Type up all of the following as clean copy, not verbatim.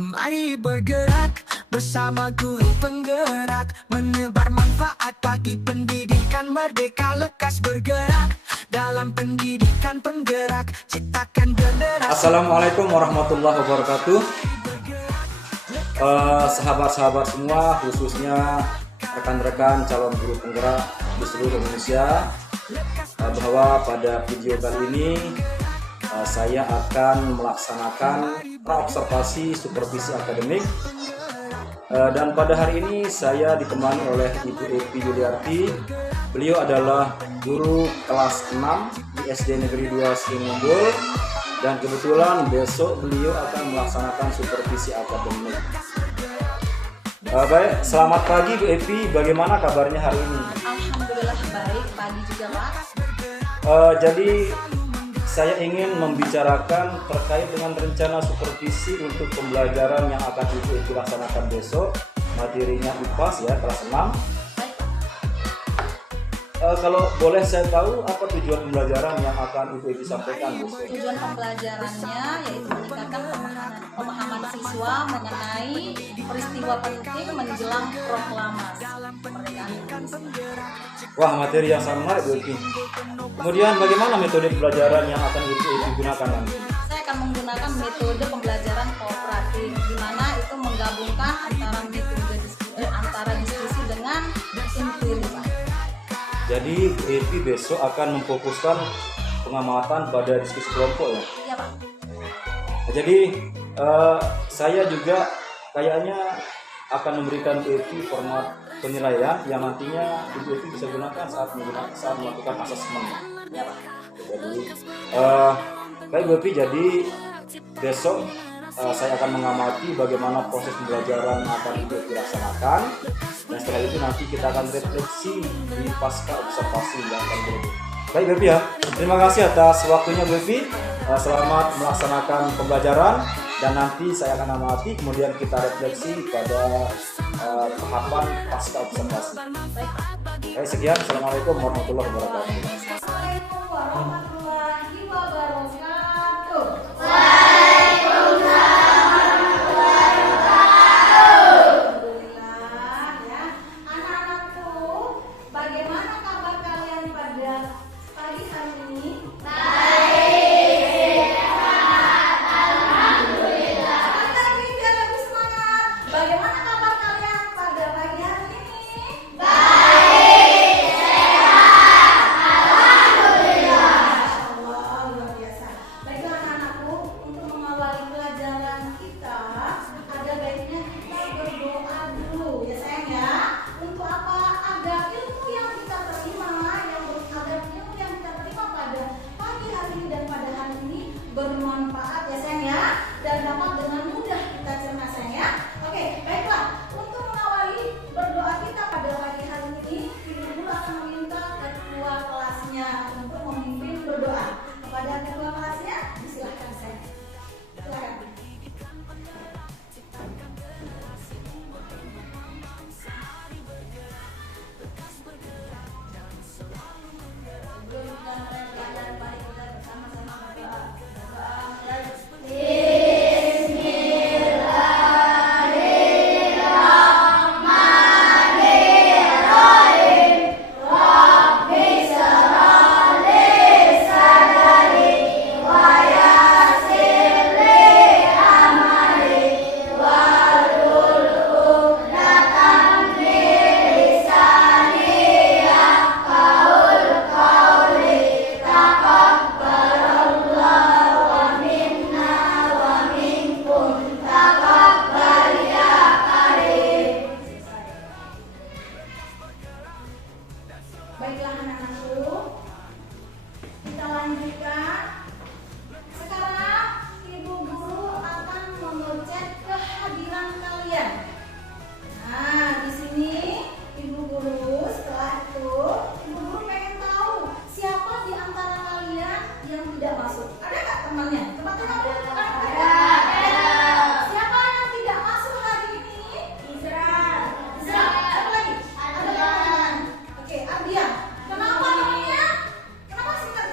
Mari bergerak bersama guru penggerak, menebar manfaat bagi pendidikan merdeka. Lekas bergerak dalam pendidikan penggerak, ciptakan generasi. Assalamualaikum warahmatullahi wabarakatuh. Sahabat-sahabat semua, khususnya rekan-rekan calon guru penggerak di seluruh Indonesia, bahwa pada video kali ini saya akan melaksanakan observasi supervisi akademik, dan pada hari ini saya ditemani oleh Ibu Epi Yuliarti. Beliau adalah guru kelas 6 di SD Negeri 2 Sringumbul, dan kebetulan besok beliau akan melaksanakan supervisi akademik. Baik, selamat pagi Bu Epi, bagaimana kabarnya hari ini? Alhamdulillah baik, pagi juga Pak. Jadi saya ingin membicarakan terkait dengan rencana supervisi untuk pembelajaran yang akan Ibu Epi laksanakan besok. Materinya IPAS ya, kelas 6. Kalau boleh saya tahu apa tujuan pembelajaran yang akan Ibu Epi sampaikan besok? Tujuan pembelajarannya yaitu meningkatkan pemahaman siswa mengenai peristiwa penting menjelang proklamasi kemerdekaan Indonesia. Wah, materi yang sangat menarik Bu Epi. Kemudian bagaimana metode pembelajaran yang akan Ibu Epi gunakan nanti? Saya akan menggunakan metode pembelajaran kooperatif, di mana itu menggabungkan antara diskusi dengan inquiry, Pak. Jadi Bu Epi besok akan memfokuskan pengamatan pada diskusi kelompok ya? Iya Pak. Jadi saya juga kayaknya akan memberikan Bu Epi format penilaian yang nantinya Ibu Epi bisa gunakan saat melakukan asesmen. Iya Pak. Jadi baik Bu Epi, jadi besok saya akan mengamati bagaimana proses pembelajaran yang akan Ibu Epi laksanakan, dan setelah itu nanti kita akan refleksi di pasca observasi yang akan berikut. Baik Bu Epi ya, terima kasih atas waktunya Bu Epi. Selamat melaksanakan pembelajaran, dan nanti saya akan amati kemudian kita refleksi pada tahapan pasca observasi. Baik, sekian. Assalamualaikum warahmatullahi wabarakatuh. Assalamualaikum warahmatullahi wabarakatuh. Alhamdulillah ya. Anak-anakku, bagaimana kabar kalian pada pagi hari ini? Bagaimana kabar kalian pada pagi hari ini? Baik, sehat, alhamdulillah. Allah, luar biasa. Baiklah anak-anakku, untuk mengawali pelajaran kita, ada baiknya kita berdoa dulu ya sayang ya. Untuk apa? Agar ilmu yang kita terima, agar ilmu yang kita terima pada pagi hari ini dan pada hari ini bermanfaat ya sayang ya, dan dapat dengan mudah kita cerna sayang ya. Oke, baiklah. Untuk mengawali berdoa kita pada pagi hari ini, Ibu Guru akan meminta ketua kelasnya untuk memimpin berdoa. Kepada ketua kelasnya, disilahkan saya. Silakan. Berikan keadaan baik kita bersama-sama berdoa. Berdoa mulai. Baiklah anak-anakku, kita lanjutkan. Sekarang Ibu Guru akan mengecek kehadiran kalian. Nah, di sini Ibu Guru, setelah itu Ibu Guru pengen tahu siapa di antara kalian yang tidak masuk. Ada nggak temannya? Coba tengok. Ada. Siapa yang tidak masuk hari ini? Isra. Siapa lagi? Ada teman. Oke, Ardian. Kenapa namanya? Kenapa singkat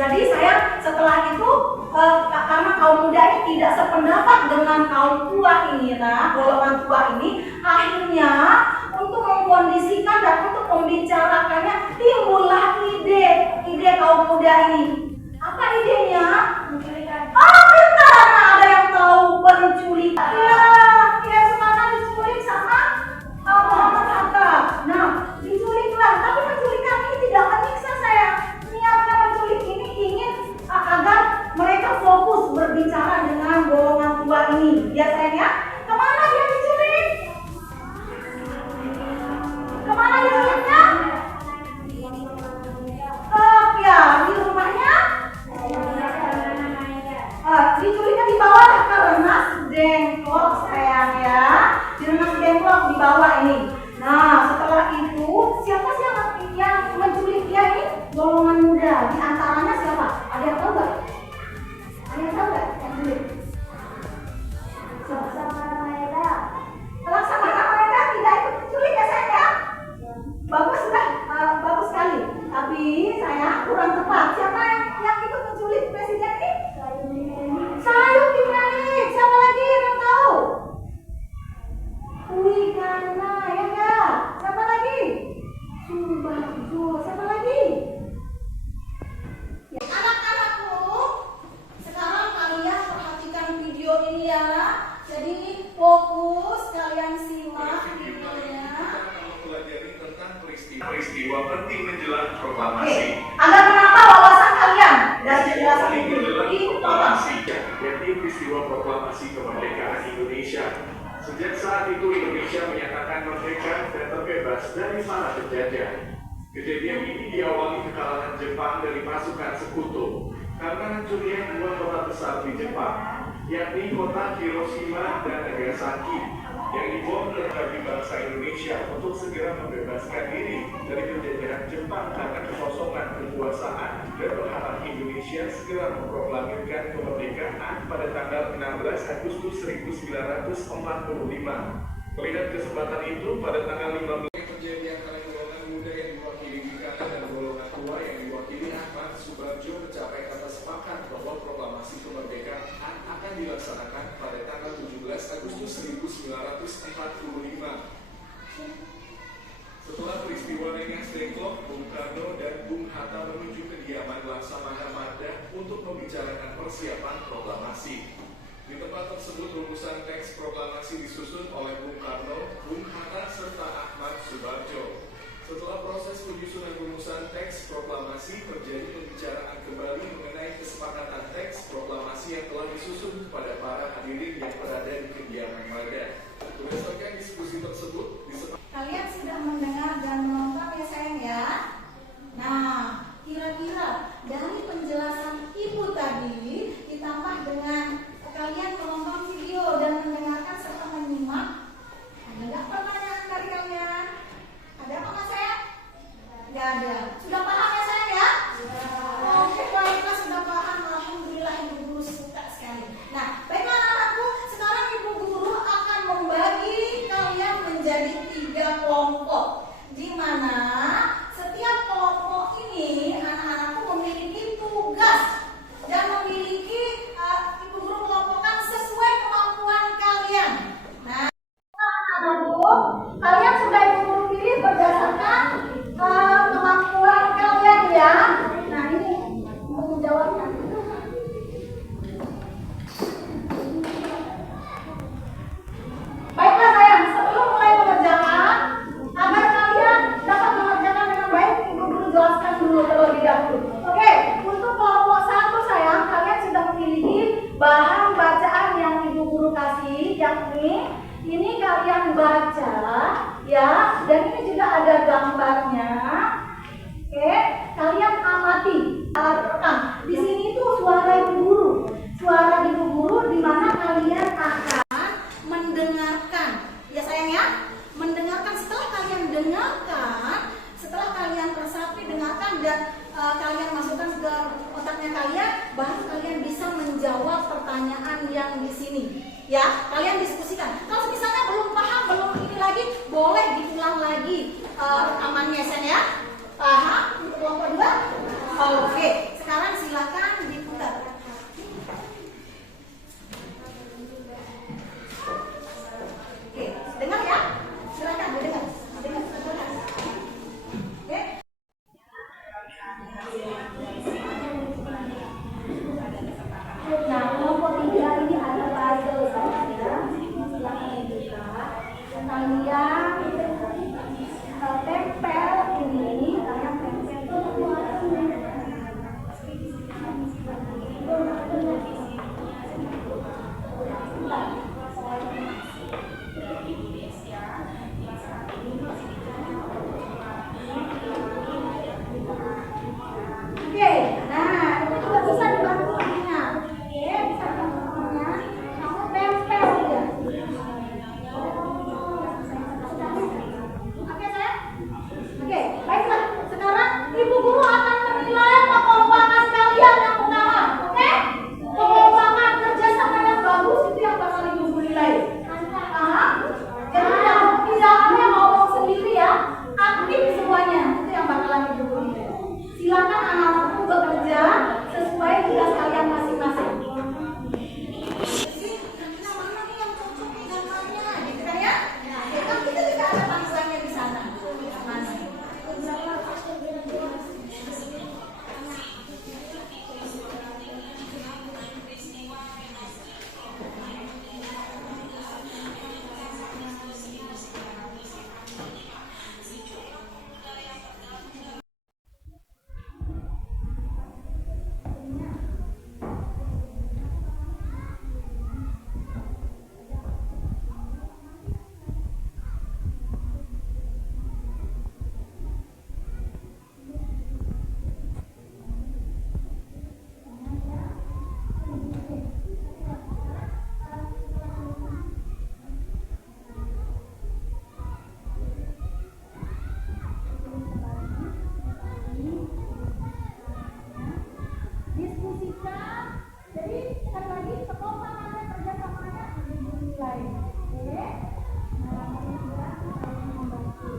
Jadi saya setelah itu karena kaum muda ini tidak sependapat dengan kaum tua ini, nah golongan tua ini, akhirnya untuk mengkondisikan dan untuk membicarakannya timbullah ide kaum muda ini. Apa idenya? Penculikan. Oh benar, ada yang tahu penculikan. Ya sekarang diculik sama Muhammad Hatta. Nah diculiklah, tapi penculikan ini tidak menyiksa saya. Niatnya menculik ini ingin agar mereka fokus berbicara dengan golongan tua ini. Biasanya kemana dia diculik? Kemana diculiknya? Ya di rumahnya. Diculiknya di bawah ke Rengas Dengklok sayang ya. Di Rengas Dengklok di bawah ini. Nah setelah itu siapa sih yang menculik dia ini? Golongan muda. Di antaranya siapa? Ada yang tahu nggak? Ada yang tahu nggak yang culik? Laksamana Maeda. Laksamana Maeda tidak ikut menculik ya sayang ya? Bagus sudah, bagus sekali. Tapi saya kurang tepat. Siapa yang ikut menculik presiden ini? Sayuti Melik. Siapa lagi yang tahu? Wigana ya enggak? Siapa lagi? Subarjo. Siapa lagi? Ya. Anak-anakku, sekarang kalian perhatikan video ini ya. Jadi fokus kalian simak videonya. Mempelajari tentang peristiwa penting menjelang proklamasi. Agar menambah wawasan kalian dan penjelasan itu Proklamasi, yakni peristiwa proklamasi kemerdekaan Indonesia. Sejak saat itu Indonesia menyatakan merdeka dan terbebas dari para penjajah. Kejadian ini diawali kekalahan Jepang dari pasukan sekutu karena hancurnya dua kota besar di Jepang, yakni kota Hiroshima dan Nagasaki, yang dibom bagi bangsa Indonesia untuk segera membebaskan diri dari penjajahan Jepang karena kekosongan kekuasaan, dan berharap Indonesia segera memproklamirkan kemerdekaan pada tanggal 16 Agustus 1945. Melihat kesempatan itu, pada tanggal 15 terjadi antara golongan muda yang diwakili Wigana dan golongan tua yang diwakili Ahmad Subarjo mencapai kata sepakat bahwa proklamasi kemerdekaan akan dilaksanakan pada tanggal 17 Agustus 1945. Setelah peristiwa Rengas Dengklok, Bung Karno dan Bung Hatta menuju kediaman Laksamana Marda untuk membicarakan persiapan proklamasi. Di tempat tersebut rumusan teks proklamasi disusun oleh Bung Karno, Bung Hatta serta Ahmad Subarjo. Setelah proses penyusunan rumusan teks proklamasi, terjadi pembicaraan kembali mengenai kesepakatan teks proklamasi yang telah disusun kepada para hadirin yang berada di kediaman Marda. Berdasarkan diskusi tersebut, kalian sudah mendengar dan menonton ya sayang ya. Nah, kira-kira dari penjelasan ibu tadi ditambah dengan kalian menonton video dan mendengarkan serta menyimak, ada nggak pertanyaan dari kalian? Ada apa nggak sayang? Nggak ada. Sudah paham ya sayang ya? Oke, baiklah sudah paham. Alhamdulillah ibu guru suka sekali. Nah, baiklah anak-anakku, sekarang ibu guru akan membagi kalian menjadi 3 kelompok, di mana setiap kelompok ini anak-anakku memiliki tugas dan memiliki ibu guru kelompokkan sesuai kemampuan kalian. Nah, anak-anakku, kalian sudah ibu guru pilih berdasarkan kemampuan kalian ya. Nah, ini untuk menjawabnya. Baiklah sayang, sebelum mulai mengerjakan, agar kalian dapat mengerjakan dengan baik, ibu guru jelaskan dulu terlebih dahulu. Oke, untuk kelompok 1 sayang, kalian sudah memiliki bahan bacaan yang ibu guru kasih, yakni ini kalian baca ya, dan ini juga ada gambarnya. Oke, kalian amati, rekam. Di sini tuh suara ibu guru, di mana kalian akan mendengarkan, ya sayang ya, mendengarkan. Setelah kalian dengarkan, setelah kalian resapi, dengarkan dan kalian masukkan ke otaknya kalian, baru kalian bisa menjawab pertanyaan yang di sini. Ya, kalian diskusikan. Kalau misalnya belum paham, belum ini lagi, boleh diulang lagi rekamannya sayang ya. Paham? Kelompok 2? Oke, sekarang silakan. Nah, kelompok 3 ini ada puzzle saja. Silakan dibuka. Kalian tempel ini, kalian tempel. Oke, nah itu juga bisa dibantu temannya. Oke, bisa dibantu temannya. Kamu tempel ya. Oke, saya. Oke, baiklah. Sekarang ibu guru akan menilai kekompakan kalian yang utama. Oke? Kekompakan kerjasama yang bagus itu yang bakal ibu guru nilai. Jadi tidak ada yang ngomong sendiri ya. Aktif semuanya. Itu yang bakalan ibu guru nilai. Silakan anak-anakku bekerja sesuai tugas kalian masing-masing. Mana nih yang cocok gambarnya, gitu kan ya? Nah, kan kita juga ada panduannya di sana. Mana? Diskusikan. Jadi sekali lagi kekompakan dan kerjasamanya dinilai. Oke? Nah, kemudian saya membantu.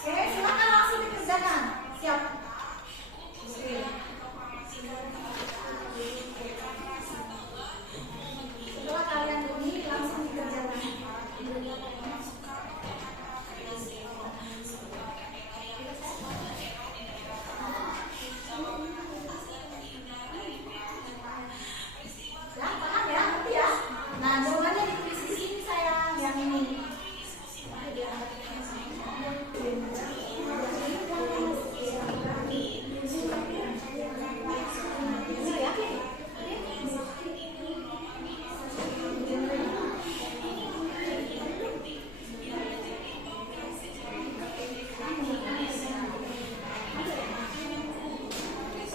Oke, silakan langsung dikerjakan. Siap. Oke. Setelah kalian bunyi langsung dikerjakan. Ya, paham ya? Ngerti ya? Nah, jawabannya ditulis di sini sayang, yang ini.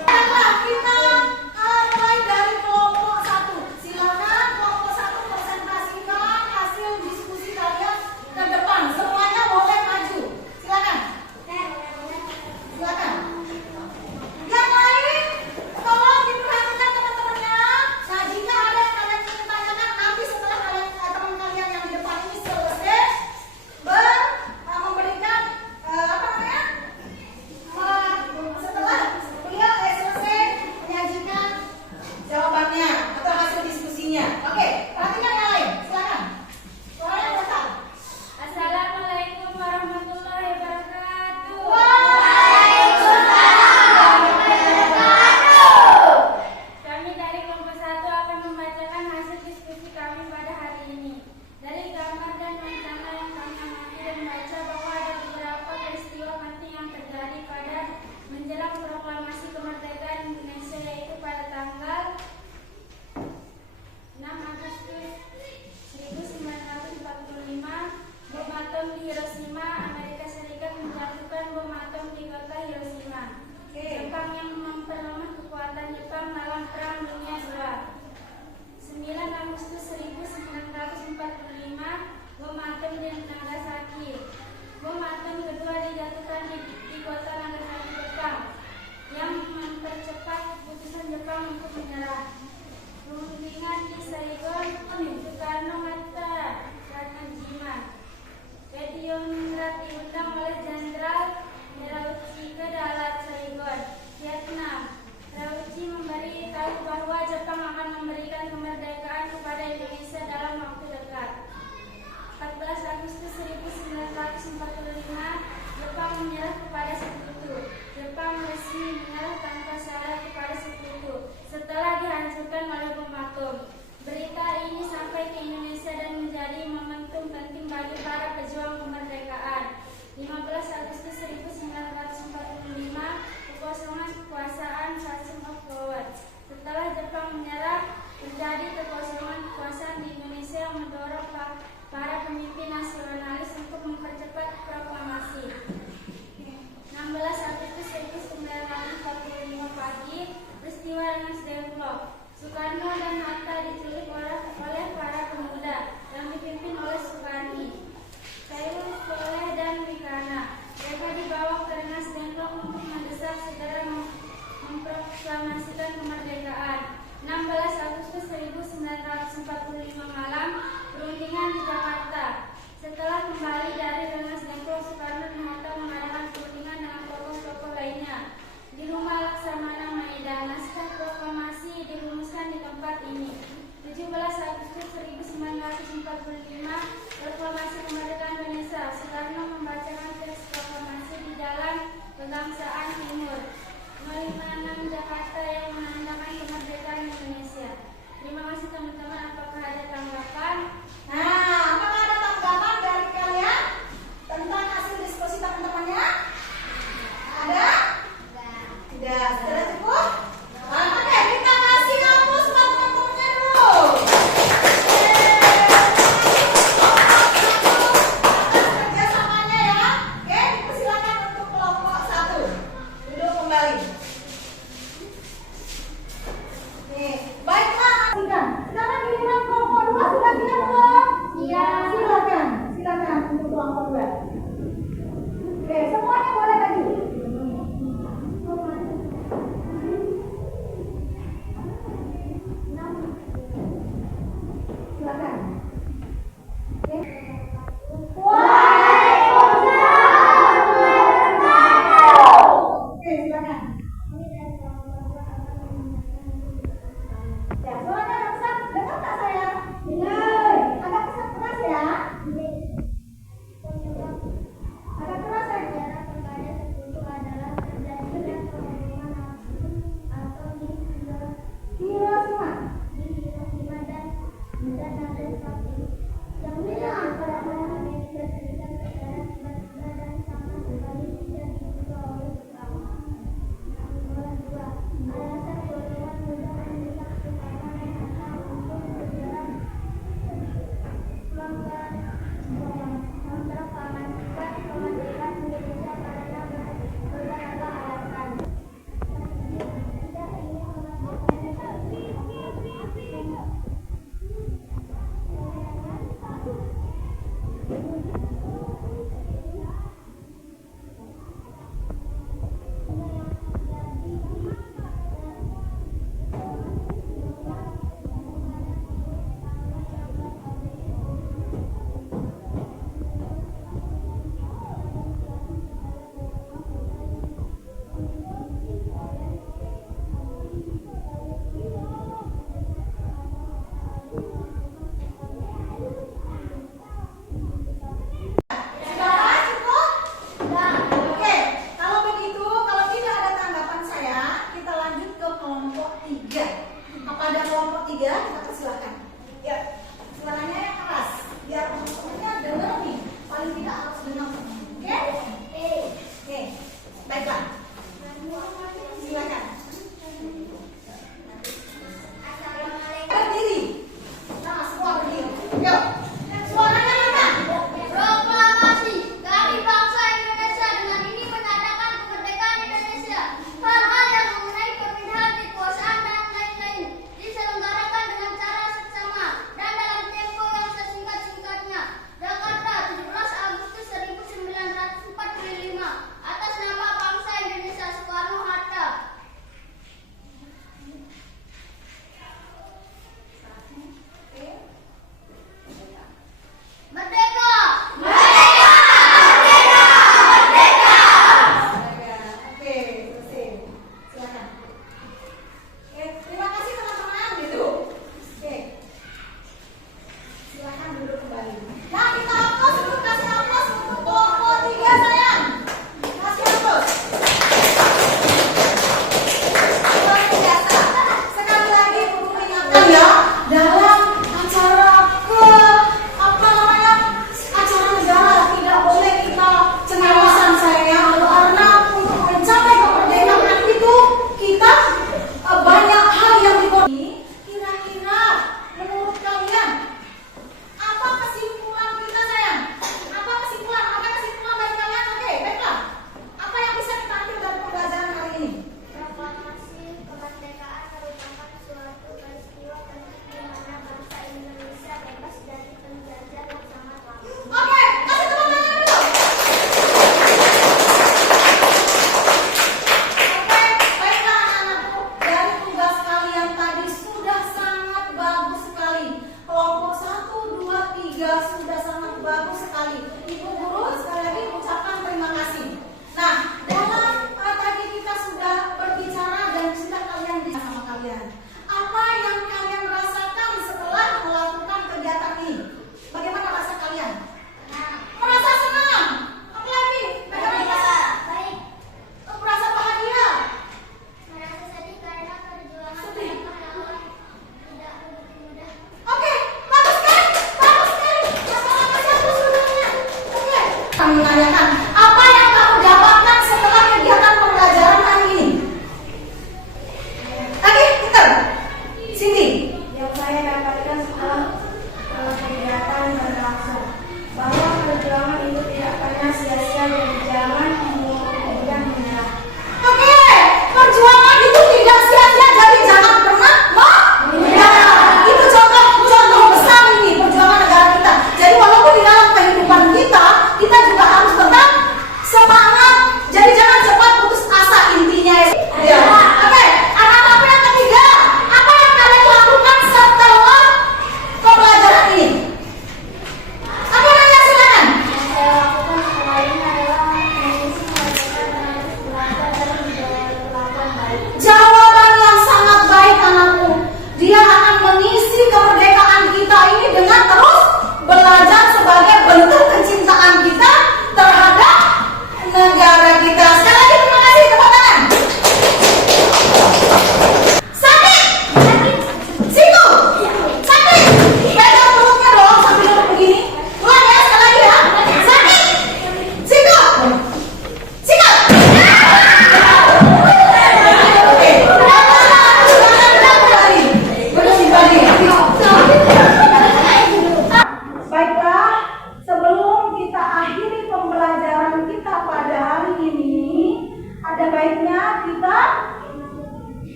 Baiklah, kita mulai dari kelompok 1. Silakan kelompok 1 presentasikan hasil diskusi kalian ke depan. Semuanya boleh maju. Silakan. Silakan. Yang lain, tolong diperhatikan teman-temannya. Nah, jika ada yang kalian ingin tanyakan nanti setelah teman kalian yang di depan ini selesai memberikan setelah beliau selesai menyajikan jawabannya atau hasil diskusinya. Oke, perhatikan yang lain. Silakan. Suaranya besar. Assalamualaikum warahmatullahi wabarakatuh. Kami dari kelompok 1 akan membacakan hasil diskusi kami pada hari ini. Dari gambar dan rencana yang kami amati dan baca bahwa ada beberapa peristiwa penting yang terjadi pada menjelang proklamasi kemerdekaan Indonesia, yaitu pada tanggal 6 Agustus 1945, bom atom di Hiroshima, Amerika Serikat menjatuhkan bom atom di kota Hiroshima. Jepang yang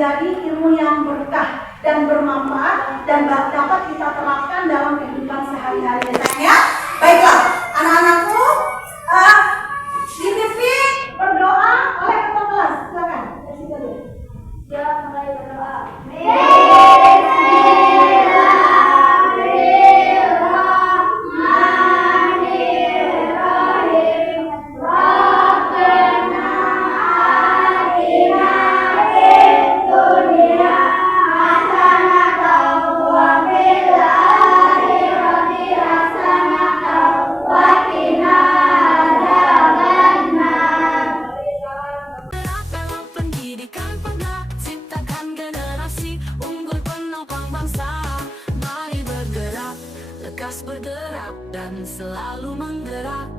menjadi ilmu yang berkah dan bermanfaat dan dapat kita terapkan dalam kehidupan sehari-hari. Ya, baiklah, anak-anakku, di TV berdoa oleh ketua kelas. Silakan. Ya, mulai berdoa. Dalam pendidikan pernah ciptakan generasi unggul penopang bangsa. Mari bergerak, lekas bergerak dan selalu menggerak.